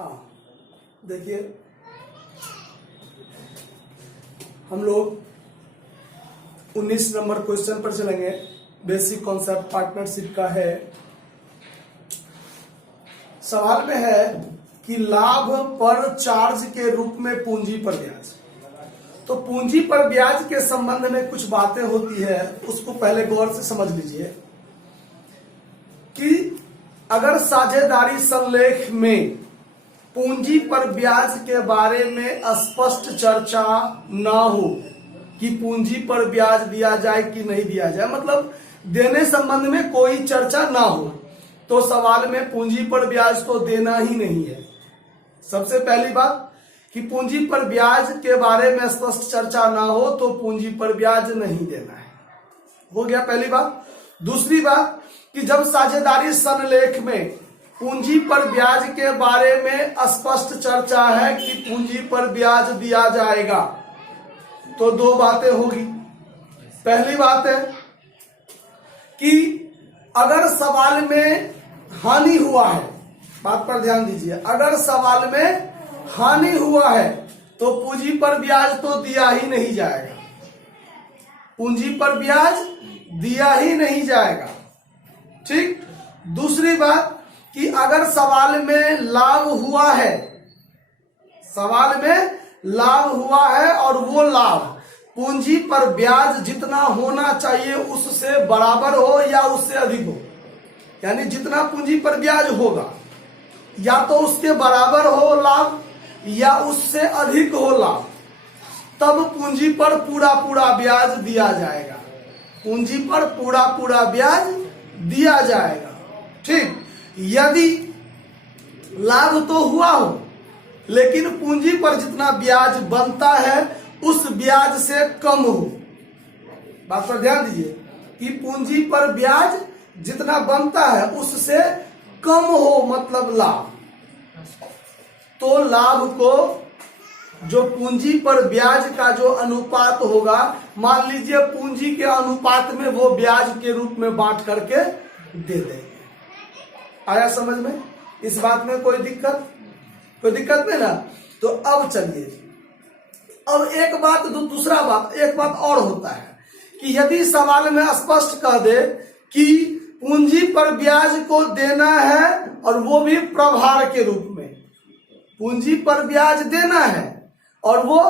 हाँ, देखिए हम लोग 19 नंबर क्वेश्चन पर चलेंगे। बेसिक कॉन्सेप्ट पार्टनरशिप का है। सवाल में है कि लाभ पर चार्ज के रूप में पूंजी पर ब्याज। तो पूंजी पर ब्याज के संबंध में कुछ बातें होती है, उसको पहले गौर से समझ लीजिए कि अगर साझेदारी संलेख में पूंजी पर ब्याज के बारे में स्पष्ट चर्चा ना हो कि पूंजी पर ब्याज दिया जाए कि नहीं दिया जाए, मतलब देने संबंध में कोई चर्चा ना हो, तो सवाल में पूंजी पर ब्याज तो देना ही नहीं है। सबसे पहली बात कि पूंजी पर ब्याज के बारे में स्पष्ट चर्चा ना हो तो पूंजी पर ब्याज नहीं देना है। हो गया पहली बात। दूसरी बात कि जब साझेदारी संलेख में पूंजी पर ब्याज के बारे में स्पष्ट चर्चा है कि पूंजी पर ब्याज दिया जाएगा, तो दो बातें होगी। पहली बात है कि अगर सवाल में हानि हुआ है, बात पर ध्यान दीजिए, अगर सवाल में हानि हुआ है तो पूंजी पर ब्याज तो दिया ही नहीं जाएगा, पूंजी पर ब्याज दिया ही नहीं जाएगा। ठीक। दूसरी बात कि अगर सवाल में लाभ हुआ है, सवाल में लाभ हुआ है और वो लाभ पूंजी पर ब्याज जितना होना चाहिए उससे बराबर हो या उससे अधिक हो, यानी जितना पूंजी पर ब्याज होगा या तो उसके बराबर हो लाभ या उससे अधिक हो लाभ, तब पूंजी पर पूरा पूरा ब्याज दिया जाएगा, पूंजी पर पूरा पूरा ब्याज दिया जाएगा। ठीक। यदि लाभ तो हुआ हो लेकिन पूंजी पर जितना ब्याज बनता है उस ब्याज से कम हो, बात पर ध्यान दीजिए कि पूंजी पर ब्याज जितना बनता है उससे कम हो, मतलब लाभ, तो लाभ को जो पूंजी पर ब्याज का जो अनुपात होगा, मान लीजिए पूंजी के अनुपात में वो ब्याज के रूप में बांट करके दे देंगे। आया समझ में? इस बात में कोई दिक्कत नहीं ना। तो अब चलिए, अब एक बात दूसरा बात, एक बात और होता है कि यदि सवाल में स्पष्ट कह दे कि पूंजी पर ब्याज को देना है और वो भी प्रभार के रूप में, पूंजी पर ब्याज देना है और वो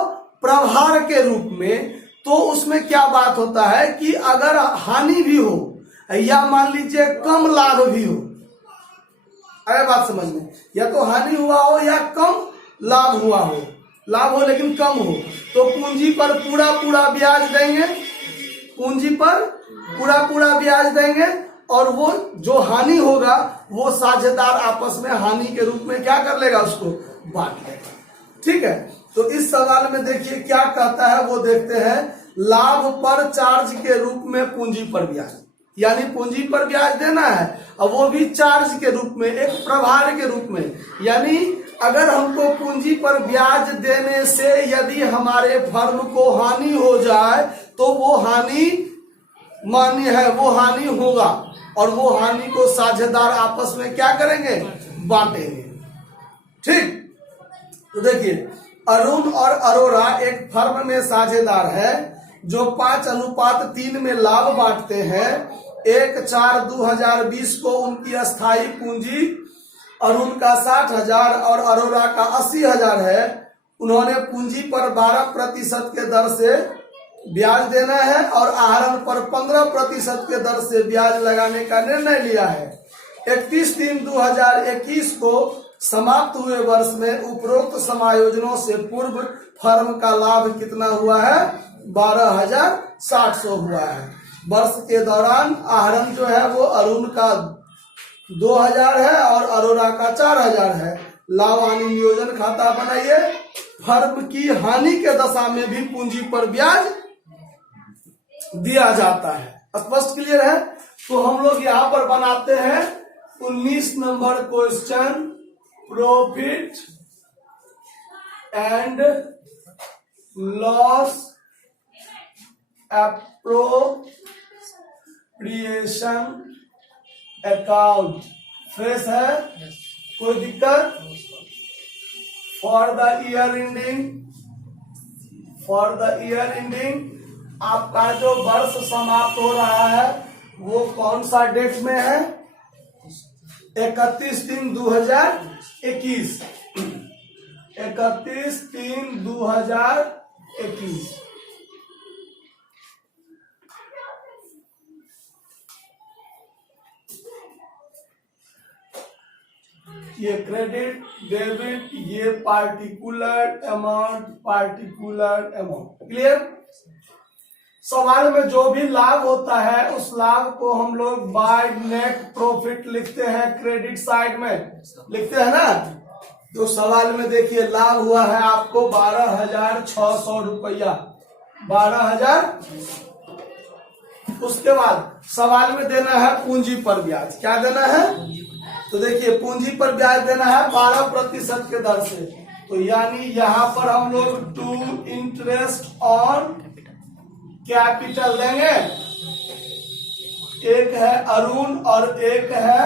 प्रभार के रूप में, तो उसमें क्या बात होता है कि अगर हानि भी हो या मान लीजिए कम लाभ भी हो, अरे बात समझ में, या तो हानि हुआ हो या कम लाभ हुआ हो, लाभ हो लेकिन कम हो, तो पूंजी पर पूरा पूरा ब्याज देंगे, पूंजी पर पूरा पूरा ब्याज देंगे और वो जो हानि होगा वो साझेदार आपस में हानि के रूप में क्या कर लेगा, उसको बांट लेगा। ठीक है। तो इस सवाल में देखिए क्या कहता है, वो देखते हैं। लाभ पर चार्ज के रूप में पूंजी पर ब्याज, यानी पूंजी पर ब्याज देना है और वो भी चार्ज के रूप में, एक प्रभार के रूप में, यानी अगर हमको पूंजी पर ब्याज देने से यदि हमारे फर्म को हानि हो जाए तो वो हानि मान्य है, वो हानि होगा और वो हानि को साझेदार आपस में क्या करेंगे, बांटेंगे। ठीक। तो देखिए, अरुण और अरोरा एक फर्म में साझेदार है जो 5:3 में लाभ बांटते हैं। 1/4/2020 को उनकी अस्थायी पूंजी अरुण का 60,000 और अरोरा का 80,000 है। उन्होंने पूंजी पर 12% के दर से ब्याज देना है और आहरण पर 15% के दर से ब्याज लगाने का निर्णय लिया है। 31/3/2021 को समाप्त हुए वर्ष में उपरोक्त समायोजनों से पूर्व फर्म का लाभ कितना हुआ है, 12,700 हुआ है। वर्ष के दौरान आहरण जो है वो अरुण का 2,000 है और अरोरा का 4,000 है। लाभ हानि नियोजन खाता बनाइए। फर्म की हानि के दशा में भी पूंजी पर ब्याज दिया जाता है। स्पष्ट क्लियर है? तो हम लोग यहाँ पर बनाते हैं 19 number question, profit and loss appropriation account. Fresh है? कोई दिक्कत? फॉर द ईयर एंडिंग आपका जो वर्ष समाप्त हो रहा है वो कौन सा डेट में है? 31/3/2021। 31/3/2021। ये क्रेडिट डेबिट, ये पार्टिकुलर अमाउंट। क्लियर? सवाल में जो भी लाभ होता है उस लाभ को हम लोग बाय नेट प्रॉफिट लिखते हैं, क्रेडिट साइड में लिखते हैं ना। तो सवाल में देखिए लाभ हुआ है आपको 12,600 रुपया, 12,000। उसके बाद सवाल में देना है पूंजी पर ब्याज। क्या देना है? तो देखिए पूंजी पर ब्याज देना है 12% के दर से। तो यानी यहां पर हम लोग टू इंटरेस्ट ऑन कैपिटल देंगे। एक है अरुण और एक है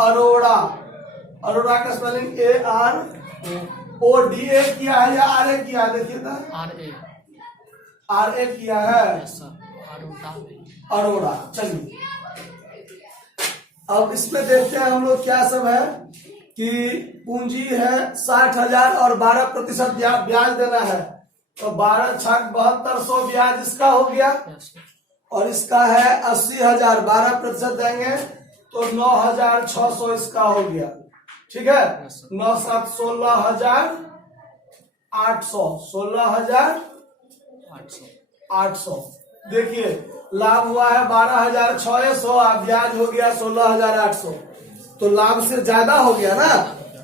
अरोड़ा। अरोड़ा का स्पेलिंग ARODA किया है या RA किया है? देखिए ना, RA किया है, अरोड़ा। चलिए अब इसमें देखते हैं हम लोग क्या सब है कि पूंजी है 60,000 और 12% ब्याज देना है। तो 12×6=7200 ब्याज इसका हो गया। और इसका है 80,000, 12% देंगे तो 9,600 इसका हो गया। ठीक है, 9×7 16,800, 16,800। देखिए लाभ हुआ है 12,600 और ब्याज हो गया 16,800। तो लाभ से ज्यादा हो गया ना।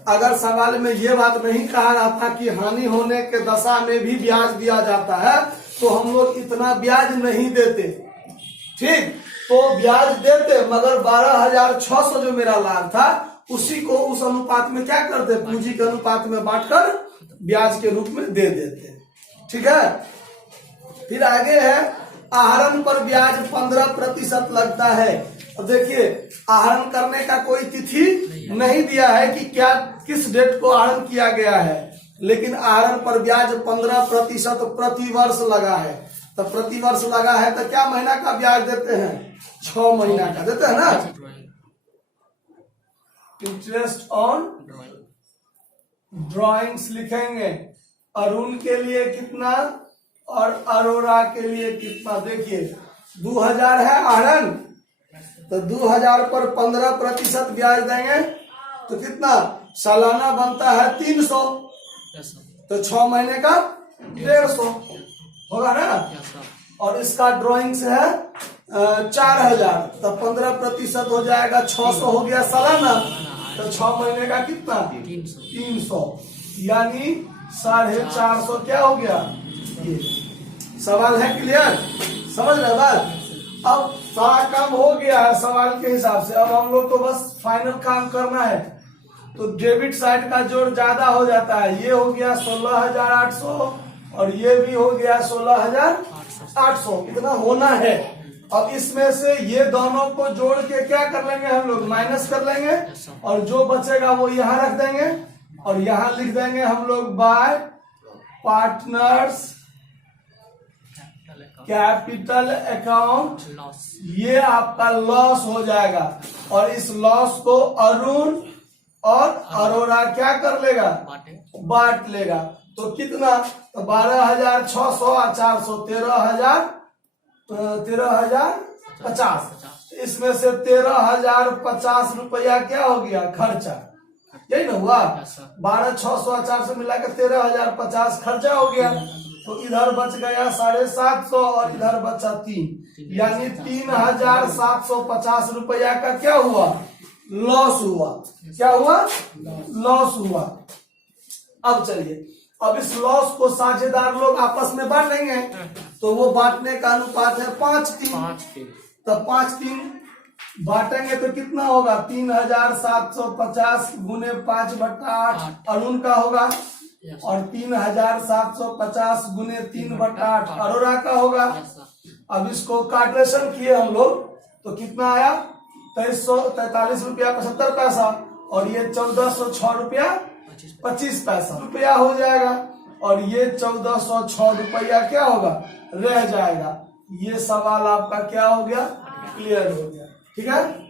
अगर सवाल में ये बात नहीं कहा रहा था कि हानि होने के दशा में भी ब्याज दिया जाता है तो हम लोग इतना ब्याज नहीं देते। ठीक, तो ब्याज देते मगर 12,600 जो मेरा लाभ था उसी को उस अनुपात में क्या करते, पूंजी के अनुपात में बांटकर ब्याज के रूप में दे देते। ठीक है, फिर आगे है आहरण पर ब्याज 15% लगता है। अब देखिए आहरण करने का कोई तिथि नहीं दिया है कि क्या किस डेट को आहरण किया गया है, लेकिन आहरण पर ब्याज 15% प्रति वर्ष लगा है। तो प्रति वर्ष लगा है तो क्या महीना का ब्याज देते हैं? 6 महीना का देते हैं ना। इंटरेस्ट ऑन ड्रॉइंग्स लिखेंगे। अरुण के लिए कितना और अरोड़ा के लिए कितना? देखिए 2,000 है आहरण, तो 2,000 पर 15% ब्याज देंगे तो कितना सालाना बनता है 300। तो 6 महीने का 150 होगा ना। और इसका ड्राइंग्स है 4,000, तो 15% हो जाएगा 600 हो गया सालाना। तो 6 महीने का कितना? 300, यानी 450 क्या हो गया? ये सवाल है क्लियर? समझ रहे बात? अब सारा काम हो गया है सवाल के हिसाब से। अब हम लोग को बस फाइनल काम करना है। तो डेबिट साइड का जोड़ ज्यादा हो जाता है। ये हो गया 16,800 और ये भी हो गया 16,800। इतना होना है। अब इसमें से ये दोनों को जोड़ के क्या कर लेंगे हम लोग? माइनस कर लेंगे और जो बचेगा वो यहाँ रख देंगे और यहाँ लिख देंगे हम लोग बाय पार्टनर्स कैपिटल अकाउंट। ये आपका लॉस हो जाएगा और इस लॉस को अरुण और अरोड़ा क्या कर लेगा? बांट लेगा। तो कितना? तो 12,600 और 400 13,050। इसमें से 13,050 रुपया क्या हो गया? खर्चा। यही ना हुआ? 12,600 और 400 मिला के 13,050 खर्चा हो गया। तो इधर बच गया 750 और इधर बचा 3, यानी 3,750 रुपया का क्या हुआ? लॉस हुआ। क्या हुआ? लॉस हुआ। अब चलिए, अब इस लॉस को साझेदार लोग आपस में बांट लेंगे। तो वो बांटने का अनुपात है 5-3। तो 5-3 बांटेंगे तो कितना होगा? 3,750 गुने 5/8 अरुण का होगा और 3,750 गुने 3/8 अरोड़ा का होगा। अब इसको कैलकुलेशन किए हम लोग तो कितना आया? 2343 रुपया 75 पैसा और ये 1,406 रुपया 25 पैसा रुपया हो जाएगा और ये 1406 रुपया क्या होगा, रह जाएगा। ये सवाल आपका क्या हो गया, क्लियर हो गया। ठीक है।